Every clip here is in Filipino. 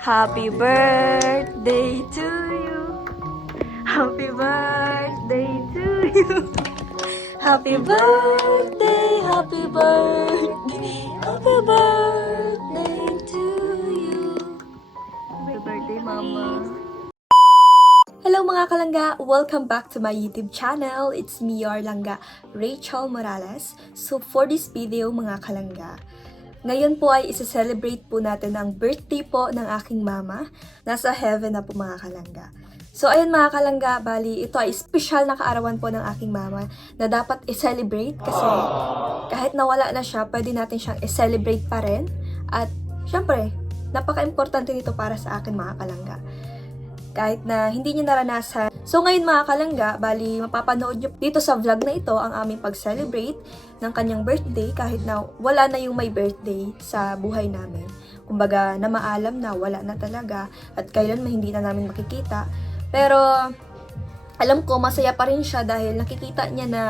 Happy birthday to you. Happy birthday to you. Happy birthday, happy birthday, happy birthday to you. Happy birthday, Mama. Hello mga kalangga! Welcome back to my YouTube channel. It's me, your langga, Rachel Morales. So for this video mga kalangga, ngayon po ay isa-celebrate po natin ang birthday po ng aking mama. Nasa heaven na po mga kalangga. So ayun mga kalangga, bali ito ay special na kaarawan po ng aking mama na dapat i-celebrate kasi kahit nawala na siya, pwede natin siyang i-celebrate pa rin. At syempre, napaka-importante nito para sa akin mga kalangga. Kahit na hindi niyo naranasan. So ngayon mga kalangga, bali mapapanood niyo dito sa vlog na ito ang aming pag-celebrate ng kanyang birthday kahit na wala na yung may birthday sa buhay namin. Kumbaga na maalam na wala na talaga at kailan hindi na namin makikita. Pero alam ko masaya pa rin siya dahil nakikita niya na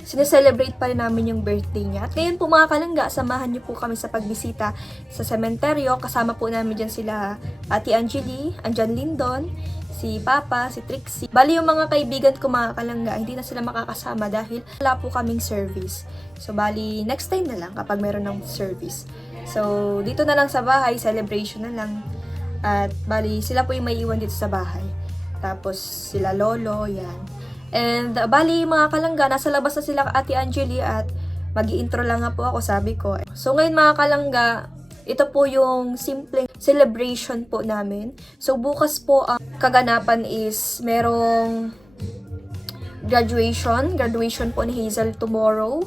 sineselebrate pa rin namin yung birthday niya. At ngayon po mga kalangga, samahan niyo po kami sa pagbisita sa sementeryo. Kasama po namin dyan sila Ate Angeli, Anjan Lindon, si Papa, si Trixie. Bali yung mga kaibigan ko mga kalangga, hindi na sila makakasama dahil wala po kaming service. So bali, next time na lang kapag meron ng service. So dito na lang sa bahay, celebration na lang. At bali, sila po yung may iwan dito sa bahay. Tapos sila lolo, yan. And bali mga kalangga, nasa labas na sila Ate Angeli at mag-i-intro lang nga po ako, sabi ko. So ngayon mga kalangga, ito po yung simpleng celebration po namin. So bukas po ang kaganapan is merong graduation po ni Hazel tomorrow.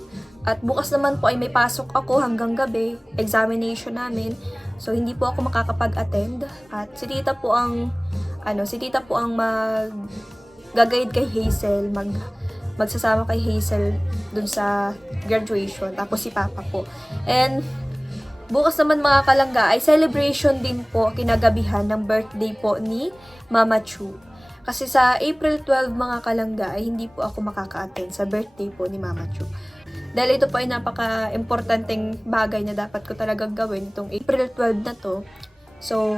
At bukas naman po ay may pasok ako hanggang gabi, examination namin. So hindi po ako makakapag-attend. At si tita po ang gagayad kay Hazel, magsasama kay Hazel dun sa graduation, tapos si Papa po. And bukas naman mga kalangga ay celebration din po kinagabihan ng birthday po ni Mama Chu. Kasi sa April 12 mga kalangga ay hindi po ako makaka-attend sa birthday po ni Mama Chu. Dahil ito po ay napaka-importanteng bagay na dapat ko talagang gawin itong April 12 na to. So,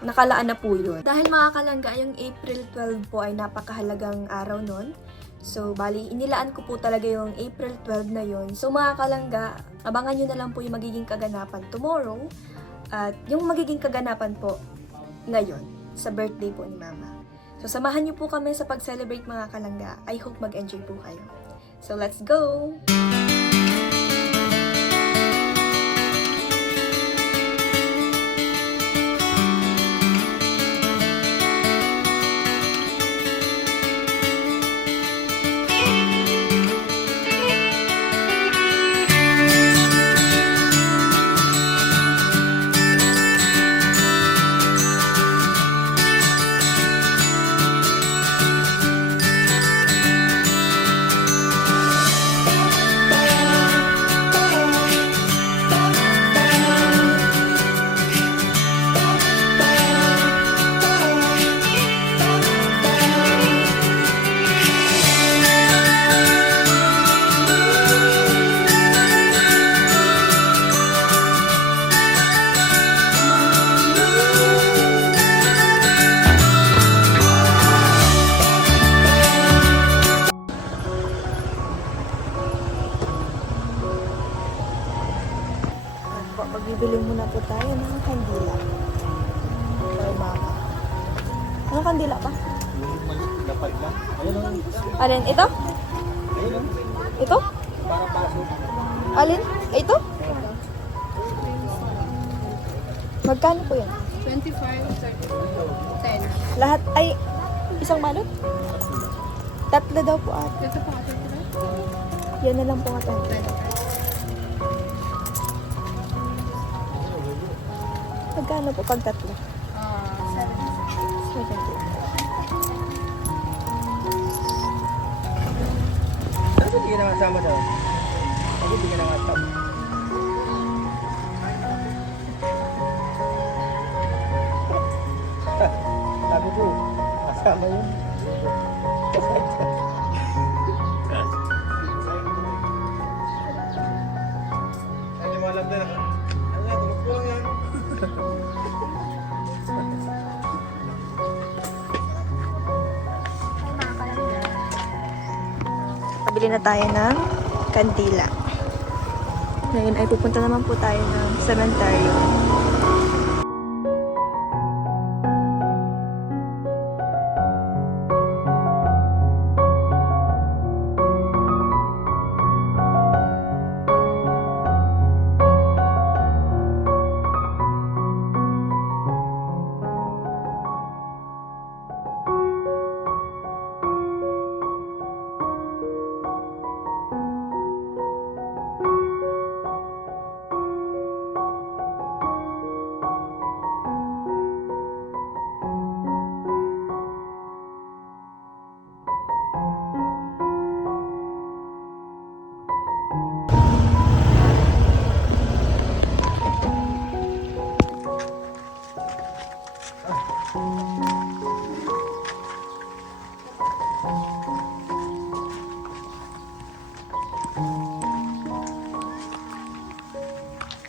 nakalaan na po yun. Dahil mga kalangga, yung April 12 po ay napakahalagang araw nun. So, bali, inilaan ko po talaga yung April 12 na yun. So, mga kalangga, abangan nyo na lang po yung magiging kaganapan tomorrow. At yung magiging kaganapan po ngayon, sa birthday po ni Mama. So, samahan nyo po kami sa pag-celebrate mga kalangga. I hope mag-enjoy po kayo. So, let's go! Pagbibili muna po tayo ng kandila. Kay Mama. Anong kandila pa? Lapad lang. Alin? Ito? Ayun. Ito? Para paso. Alin? Ito? Magkano po yan? 25, 30, 10. Lahat ay isang balot? Tatlo daw po ate. Ito po ito. Yan na lang po ate. Magkano po pag tatlo? 70. Ano hindi ka na kasama daw? Ako hindi ka na kasama. Sabi ko, kasama yun. Ay, lumalab na. Ano yan, tulog ko lang yan. Nakabili na tayo ng kandila. Ngayon ay pupunta naman po tayo ng cemetery.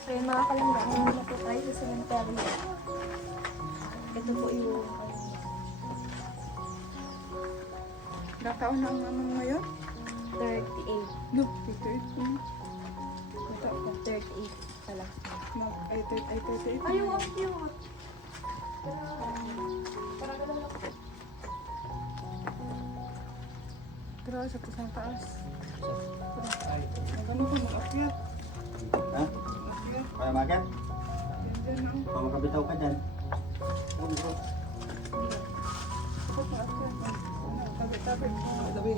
So yung mga kalangga, ngayon na po tayo sa cemetery. Ito po yung Nakaon na ang mama mo ngayon? 38. No, 13. 38 pala. No, ay 38. Ay, ang cute! Grabe sa taas. Magano ko mag-akyat. Ha? Akyat. Para makan? Yan dyan ang Para makabitaw ka dyan. kapag mag-akyat. Tabi-tabi. Tabi.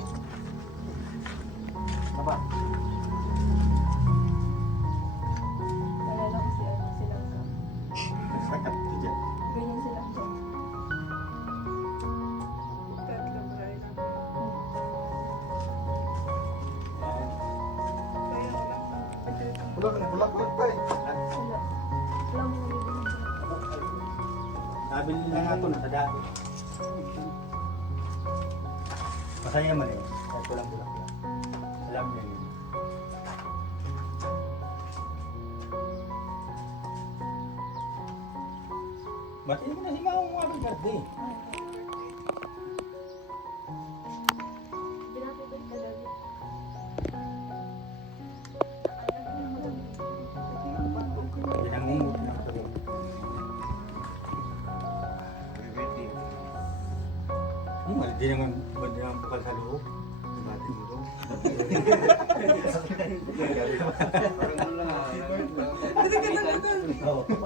Apa? Nalala ko silang ka. Sakat ka dyan. Ganyan silang ka. Tatlo, maray na. Kaya wala kang pagkakita. Bulak pa eh. Sila. Alam mo na yun. Nabili na nga ito, nasa dati. Masaya man eh. Kahit walang bulak lang. Alam niya yun. Ba't hindi na himaw mo nga birthday? Ginagawa ka lagi. Hindi nang ngungut na ito. Hindi naman bukal sa loob. Batin mo ito.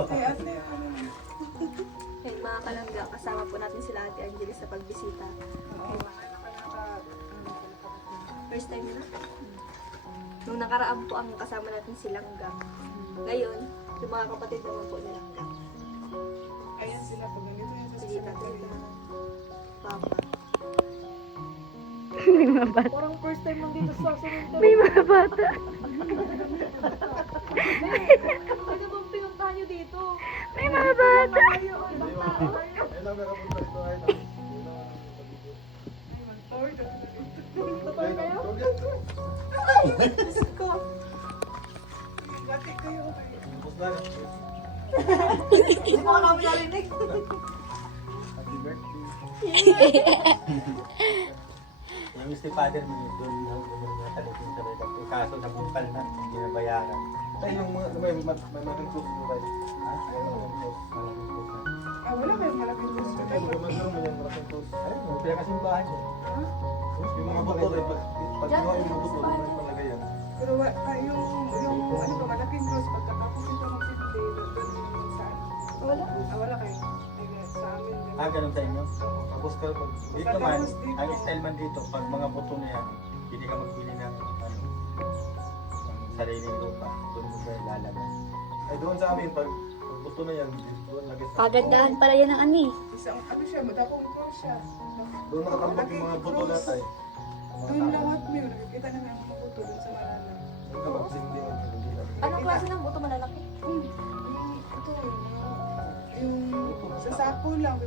Ay, ate, ano. Hey, mga kalangga, kasama po natin sila Ate Angelis sa pagbisita. First time na. Nung nakaraan po ang kasama natin si Langga. Ngayon, yung mga kapatid naman po ni Langga. Ayan sila pag ganito yan sa Si Tita, cemetery. Papa. Parang first time lang dito sa cemetery. May mga bata. Ano bang pinuntahan nyo dito? May mga bata. Ibang tao kayo. Tour kayo? Diyos ko. Lati kayo. Hindi mo ka namin narinig. Happy birthday. Yung stepfather mo yun, doon natalitin sa beda. Kaso nabukal na, hindi na bayaran. Ay, yung mga may malaking close mo tayo. Ha? Ay, malaking close na. Ah, wala may malaking gusto. Ay, magkaroon mo yung malaking close. Ayun, may pinakasimbahan siya. Yung mga buto, pag kinuha yung mga buto, doon yung palagay yan. Pero yung ano ba, malaking cross, pagkatapos ito mag-simple, doon yung saan? Wala. Ah, wala kayo. Ay, sa amin. Ah, ganun sa inyo? Tapos ka, pag Dito man, ang style man dito, pag mga buto na yan, hindi ka magbili ng sariling lupa. Doon mo ba ilalagay? ay doon sa amin, pag buto na yan, doon lagi sa... Kagandahan pala yan ng ani. Isang, ano siya, madapong cross siya. Doon nakatambak yung mga buto na tayo. Doon lahat mo yun, nakikita na ng mga buto doon sa malalim. Yung kapag hindi mo, hindi lang. Anong klase ng buto malalaki? Ito, yung sa sako lang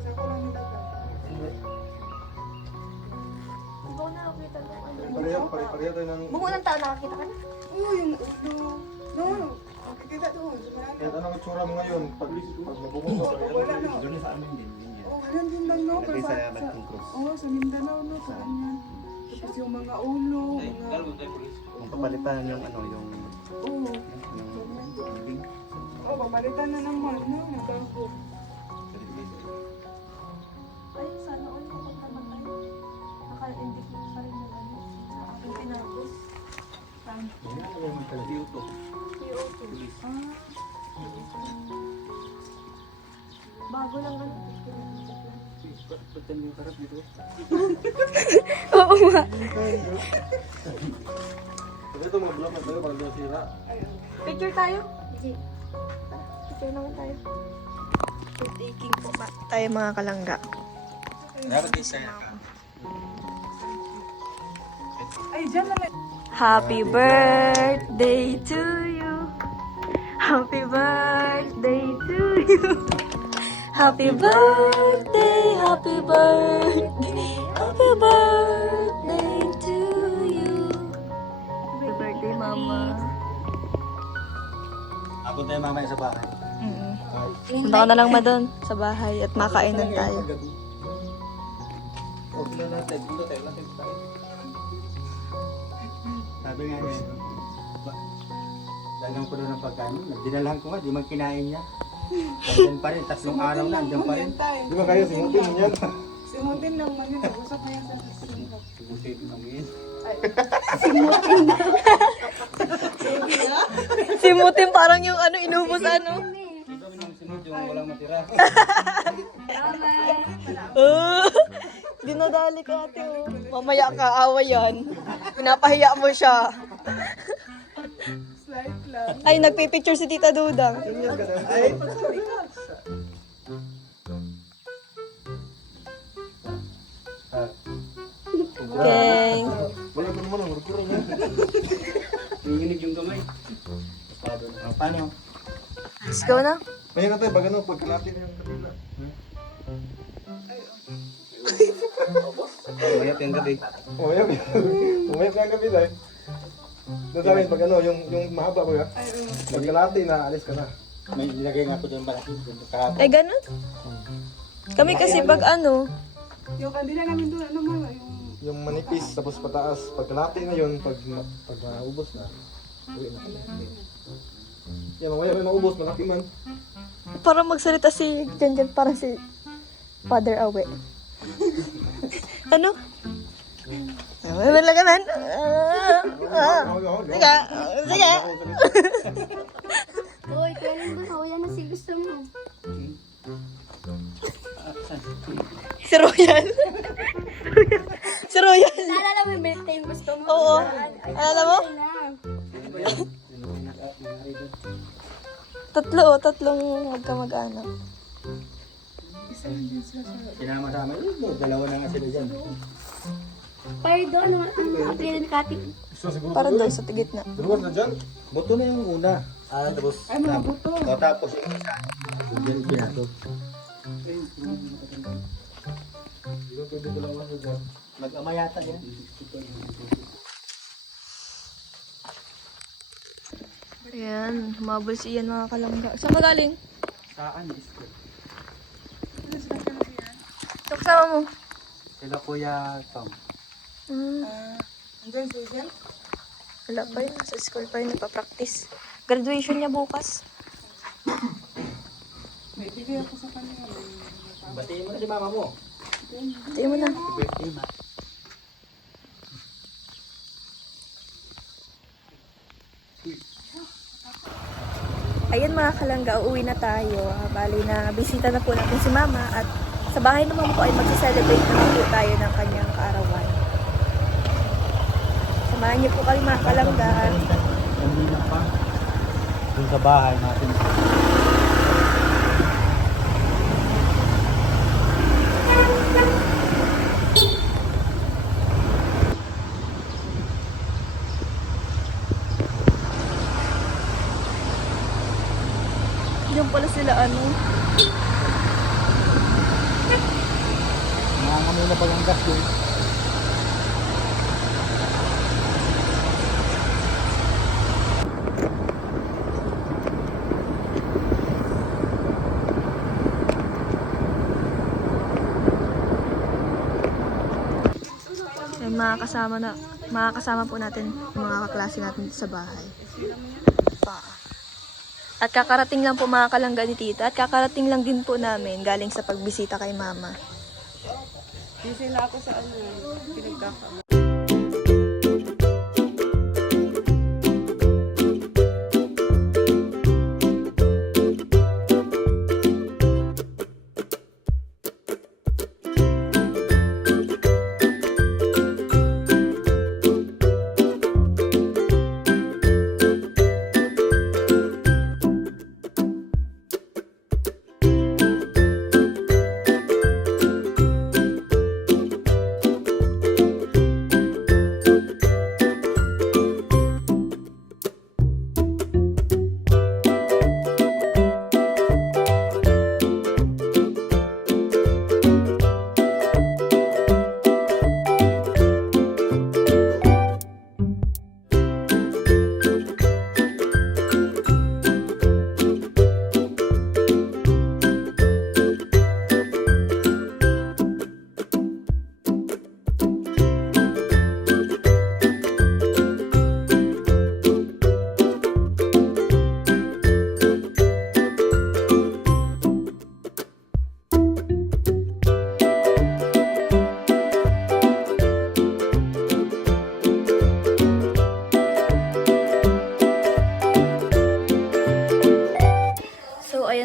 nilagay. Hindi ko nakakita ng ano. Pareho tayo ng... Bungo ng tao nakakita ka na? Oo, yung ulo. No, makikita doon sa malalim. Kahit anong itsura mo ngayon, pag nabubong ka, pareho Wala, tayo. no. Doon sa amin din, din yan. Oh, ganun din lang, no? Lagay sa Pero Batang Cruz. Oo, sa Mindanao, no? Sa ganyan. Tapos yung mga ulo, mga... Kung papalitan yung ano, yung... Oo. Oh, pamalitan na naman, no? Nagkago. Ay, sana all kapag namatay. Naka-indicate pa rin ng ano. Sa aking pinapos. Saan? CO2. Ah. Bago lang ano. Oo nga. Kasi ito mga bulang tayo para hindi sira. Picture tayo? Picture naman tayo. Taking po tayo mga kalangga. Dapat isa Ay, dyan na may... Happy birthday to you. Happy birthday to you. Happy birthday, happy birthday, happy birthday to you. Happy birthday, Mama. Ako tayo mamaya sa bahay. Punta ka na lang doon sa bahay at makainan tayo. Okay na natin. Punta tayo natin tayo. Sabi nga niya, dalang ko doon ng pagkain. Dinalahan ko nga, di man kinain niya. Andyan pa rin, 3 araw na, andyan pa rin. Di ba kayo simutin mo yan? Simutin lang man yun. Nag-usap na yan sa singkap. Simutin lang yun. Simutin parang yung ano, inubos ano. Ito yung simut yung walang matira. Oh, dinadali ka ate oh. Mamaya ka, awa yan. Pinapahiya mo siya. Slide lang. Ay, nagpipicture si Tita Dudang. Ay, Okay. Wala pa naman ang rupuro niya. nanginig yung kamay. Paano? Let's go na. Kaya na tayo, pag ano, pagkalapit na yung kapila. Mayat yung gabi. Umayap. Umayap na ang kapila eh. Doon sa amin, pag ano, yung mahaba ba Ay, oo. pagkalati na, alis ka na. May nilagay nga ko doon malaki. Kahapon. Ay, ganun. Kami kasi pag ano, Yung kandila namin doon, ano mga, Yung manipis, tapos pataas. Pagkalati na yun, pag maubos na, uwi na kami. Yan, mamaya may maubos, malaki man. parang magsalita si Janjan, parang si Father Awe. Ano? Wala ka man. Sige, sige. Uy, kailan ba ako? Yan na si gusto mo. Si Royal. Si Royal. Naalala mo yung birthday yung gusto mo? Oo. Alala mo? Tatlong magkamag-anak. Sinama-sama. Dalawa na nga sila dyan. Pardo, ano ang apelido ni Kati? Gusto siguro Para doon sa gitna. Dalawa na dyan. Buto na yung una. Tapos, ay mga buto. tapos yung isa. Yung pinato. Hindi pwede dalawa na dyan. Mag-ama yata yan. Ayan, humabol si Ian mga kalangga. Saan ka galing? Saan? Ito kasama mo. Sila Kuya Tom. Andyan si Jen. Wala pa yun. Sa school pa yun. Nagpa-practice. Graduation niya bukas. May bigay ako sa kanila. Batiin mo na si mama mo. Ito mo na. Birthday ma. Ayan mga kalangga, uuwi na tayo. Bali na bisita na po natin si Mama at sa bahay naman po ay mag-celebrate naman po tayo ng kanyang kaarawan. Samahan niyo po kami mga kalangga. Kanina pa. Doon sa bahay natin. Yung pala sila ano. Nangangamoy na palang gas yun. And makakasama po natin yung mga kaklase natin dito sa bahay. At kakarating lang po mga kalangga ni tita. At kakarating lang din po namin galing sa pagbisita kay mama. Busy na ako sa ano, pinagkakama.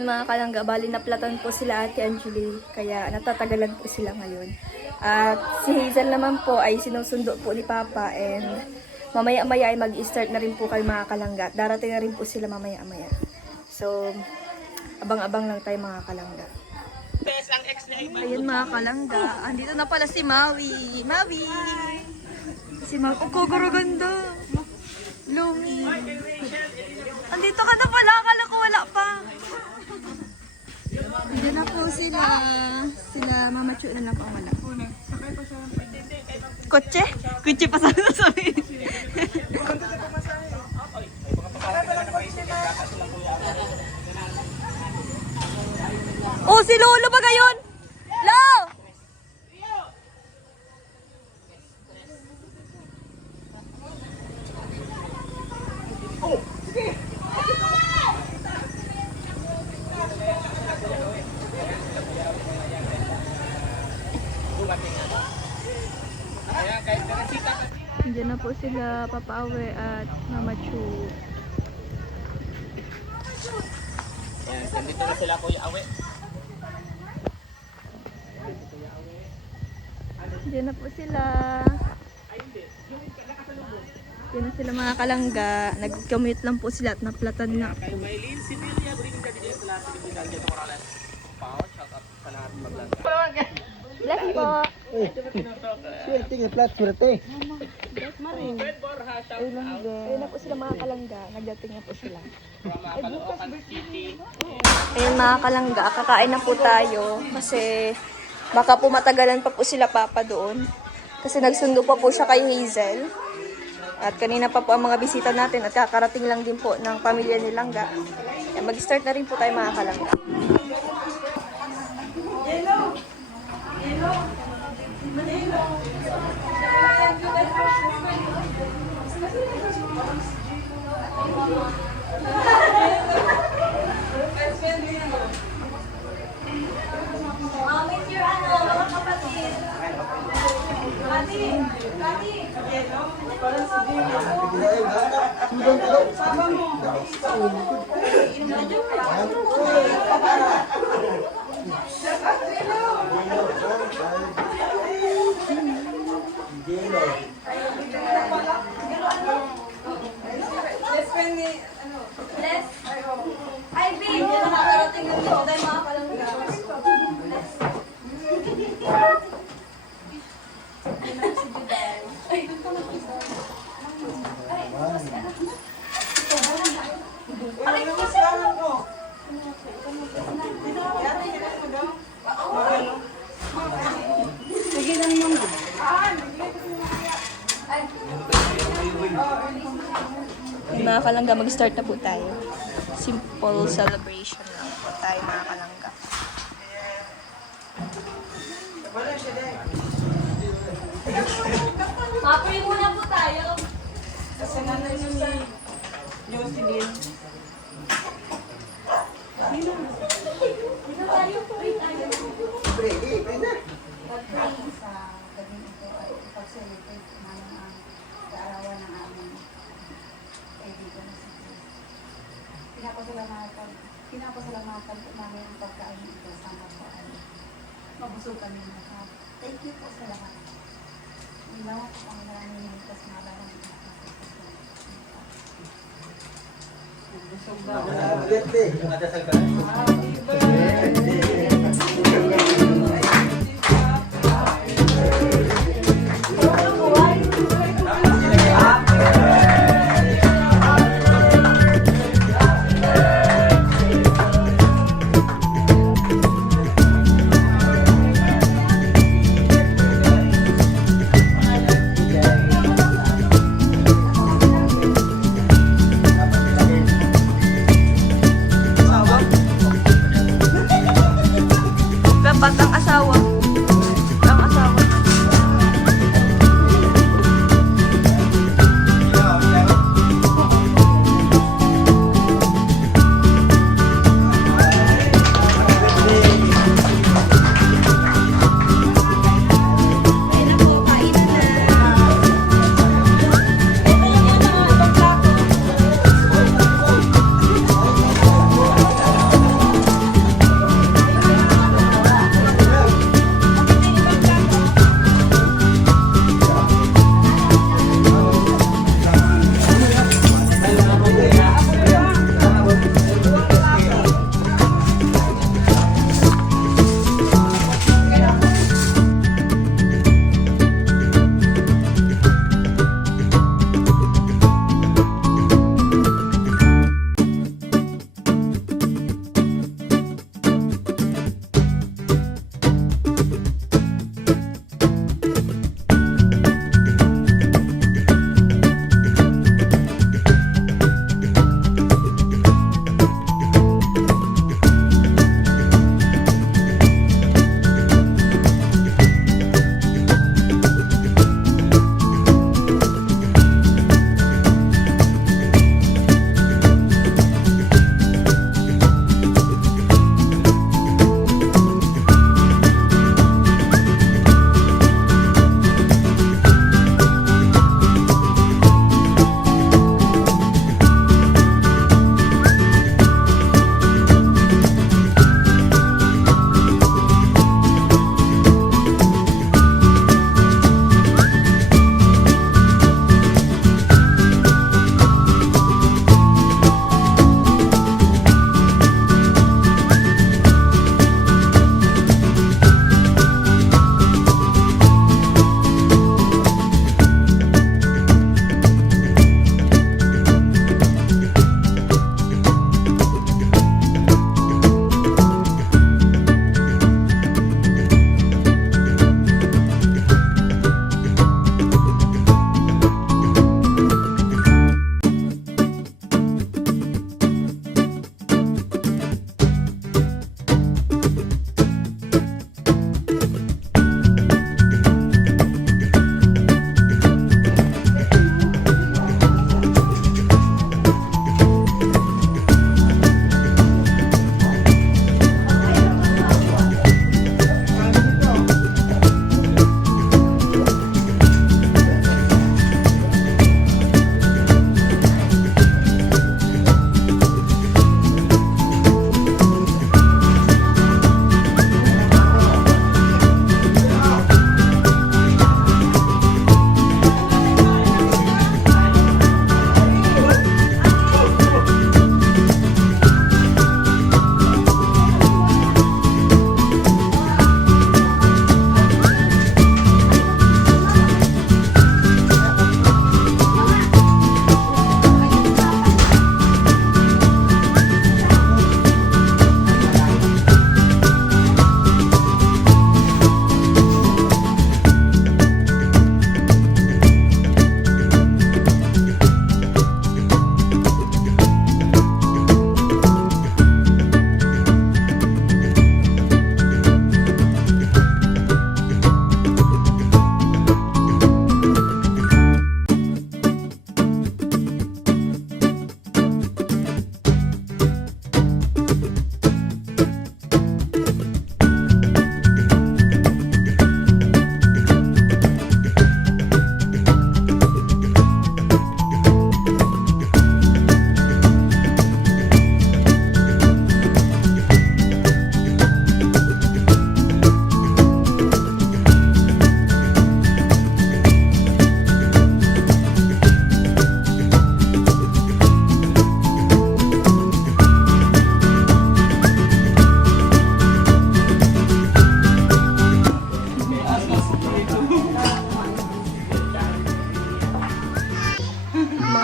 Mga kalangga, bali naplatan po sila Ate Angeli, kaya natatagalan po sila ngayon. At si Hazel naman po ay sinusundo po ni Papa, and mamaya-maya ay mag-start na rin po kayo mga kalangga. Darating na rin po sila mamaya-maya. So, abang-abang lang tayo mga kalangga. Ayun mga kalangga, andito na pala si Maui. Maui! Si Maui, oh, kaguraganda. Lumi. Andito ka na pala, akala ko wala pa. Diyan na po sila. Sila Mama Chu na lang po ang wala. Kotse? Kotse pa sana sabi. Oh, si Lolo ba gayon? Lo! Diyan na po sila Papa Awe at Mama Chu. Ayan, nandito na sila Kuya Awe. Diyan na po sila. Diyan na sila mga kalangga. Nag-commute lang po sila at naplatan na po. Bless po. Swerte nga plat, swerte. Ayun na po sila mga kalangga. Nagdating na po sila. Ayun mga kalangga, kakain na po tayo. Kasi baka po matagalan pa po sila Papa doon. Kasi nagsundo pa po siya kay Hazel. At kanina pa po ang mga bisita natin. At kakarating lang din po ng pamilya ni Langga. Kaya mag-start na rin po tayo mga kalangga. Ay, babe! Nakakarating ng dito tayo mga kalangga. Sige lang muna. Mga kalangga, mag-start na po tayo. Simple celebration lang po tayo mga kalangga. Wala siya dahil. Kape muna po tayo. Kasi nanay niyo si Jocelyn. Dito tayo, pray tayo. Pag-pray sa gabi ito ay ipag-celebrate namin ang kaarawan ng aming kaibigan na si Chris. Pinapasalamatan po namin ang pagkain ito sana po ay mabusog kami lahat. Thank you po sa lahat. Ang lahat po ang maraming nilitas na lahat. Nadasal ka na? Happy birthday.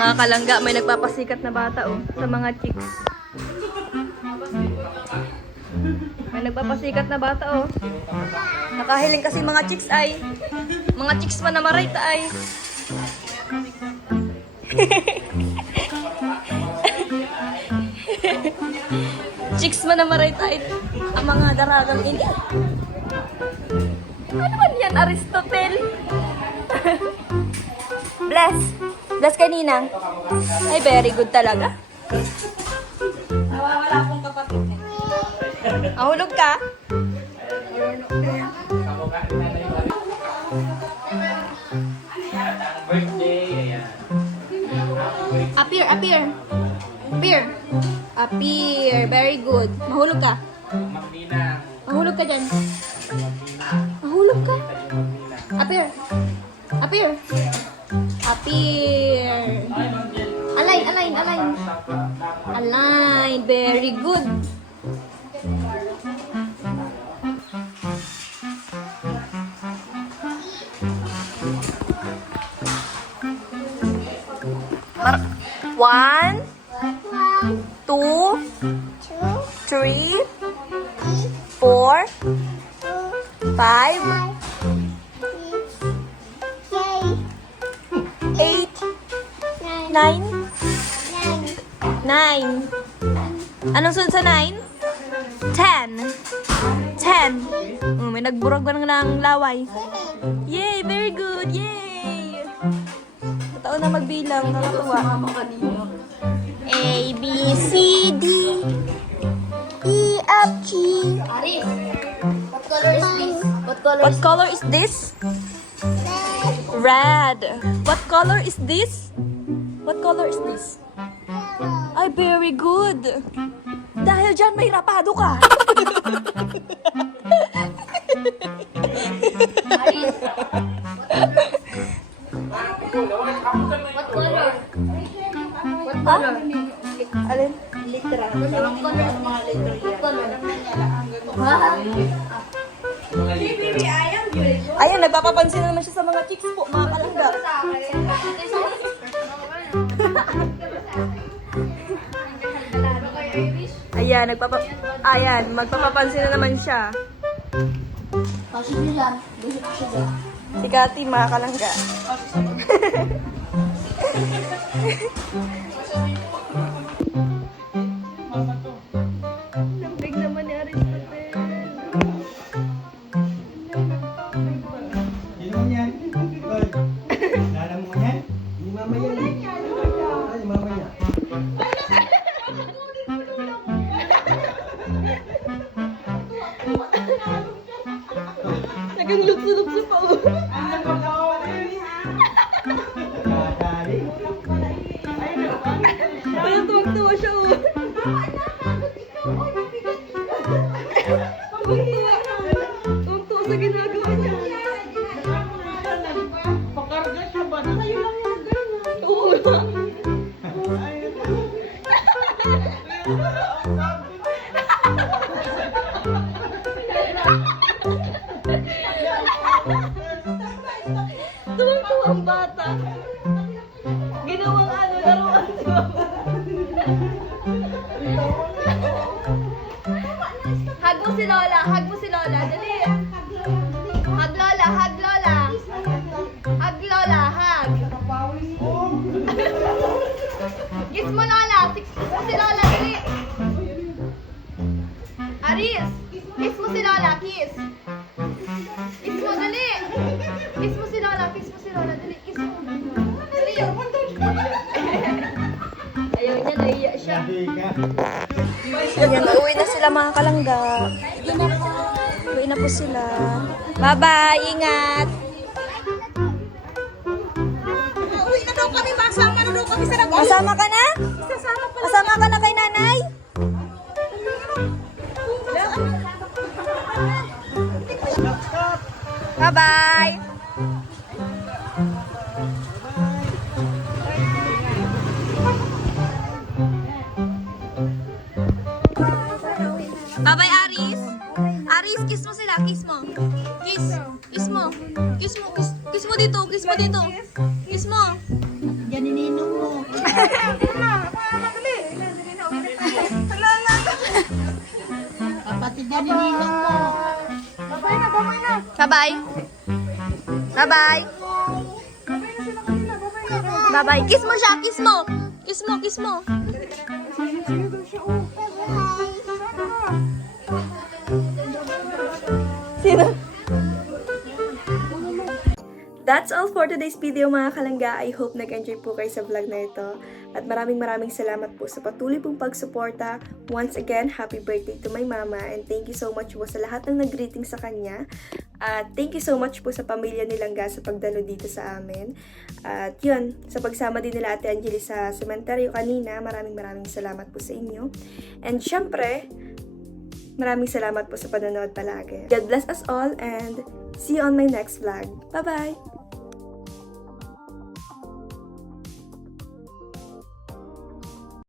Mga kalangga, may nagpapasikat na bata oh, sa mga chicks. May nagpapasikat na bata oh. Nakahiling kasi mga chicks ay. Mga chicks man na maray ta ay. Chicks man na maray ta ay. Ang mga daragang ini. Ano man yan, Aristotle? Bless. Bless kay Ninang. Ay, very good talaga. Nawawala akong kapatid niya. Ahulog ka? Appear, appear. Appear. Appear. Very good. Mahulog ka. Mahulog ka dyan. Mahulog ka. Appear. Appear. Appear. Align, align, align. Align. Very good. One, two, three, 4, 5, 8, 9, 9. Anong sunod sa 9? 10. 10. May nagburag ba ng laway? Yay! Very good! Yay! Totoo na magbilang. Nakatuwa. A, B, C, D, E, F, G. Aris, what color is this? What color What is color is this? Red. What color is this? What color is this? Ay, very good. Dahil dyan, may rapado ka. Aris? What color? What color? Alin? Litra. Anong color ang mga litra yan? Color. Ayan, nagpapapansin na naman siya sa mga chicks po, mga kalangga. Ayan, Ayan, magpapapansin na naman siya. Kasi dyan. Gusto siya dyan. Si Kati, mga kalangga. Lambig naman ni Aristotle. Sino mo yan? Nala mo yan? Ni mama yan. Ay, mama yan. Nagang lupso-lupso pa oh. Nakakali. Parang tuwag-tuwa siya oh. Tuwag-tuwa. Tuwag-tuwa sa ginagawa niya. Pakarga siya ba? Sa'yo lang yung gano'n. Oo nga. Tuwang-tuwa ang bata. Ginawang laruan si mama. Hug mo si Lola, hug mo si Lola, dali. Hug Lola, hug Lola. Hug Lola, hug. Kiss mo Lola, kiss mo si Lola, dali. Aris, kiss mo si Lola, kiss. Kiss mo, dali. Kiss mo si Lola, kiss mo si Lola, dali. Kiss mo. Dali. Ayaw niya, naiya siya. Sabi ka. Ayan, uwi na sila mga kalangga. Uwi na po sila. Bye-bye, ingat. Uwi na daw kami, masama na daw kami sa nag- Kasama ka na? Sasama pa. Kasama ka na kay nanay? Bye-bye. Bye-bye, Aris. Aris, kiss mo sila. Kiss mo. Kiss. Kiss mo. Kiss mo. Kiss mo dito. Kiss mo dito. Kiss mo. Yan, ininong mo. Babay na, babay na. Bye-bye. Bye-bye. Babay na sila kanila, babay na. Bye-bye. Kiss mo siya, kiss mo. Kiss mo, kiss mo. Sige doon siya, oh. Sino? That's all for today's video mga kalangga. I hope nag-enjoy po kayo sa vlog na ito. At maraming salamat po sa patuloy pong pagsuporta. Once again, happy birthday to my mama. And thank you so much po sa lahat ng nag-greeting sa kanya. At thank you so much po sa pamilya ni Langga sa pagdalo dito sa amin. At yun, sa pagsama din nila Ate Angeli sa sementeryo kanina, maraming salamat po sa inyo. And syempre, maraming salamat po sa panonood palagi. God bless us all and see you on my next vlog. Bye-bye!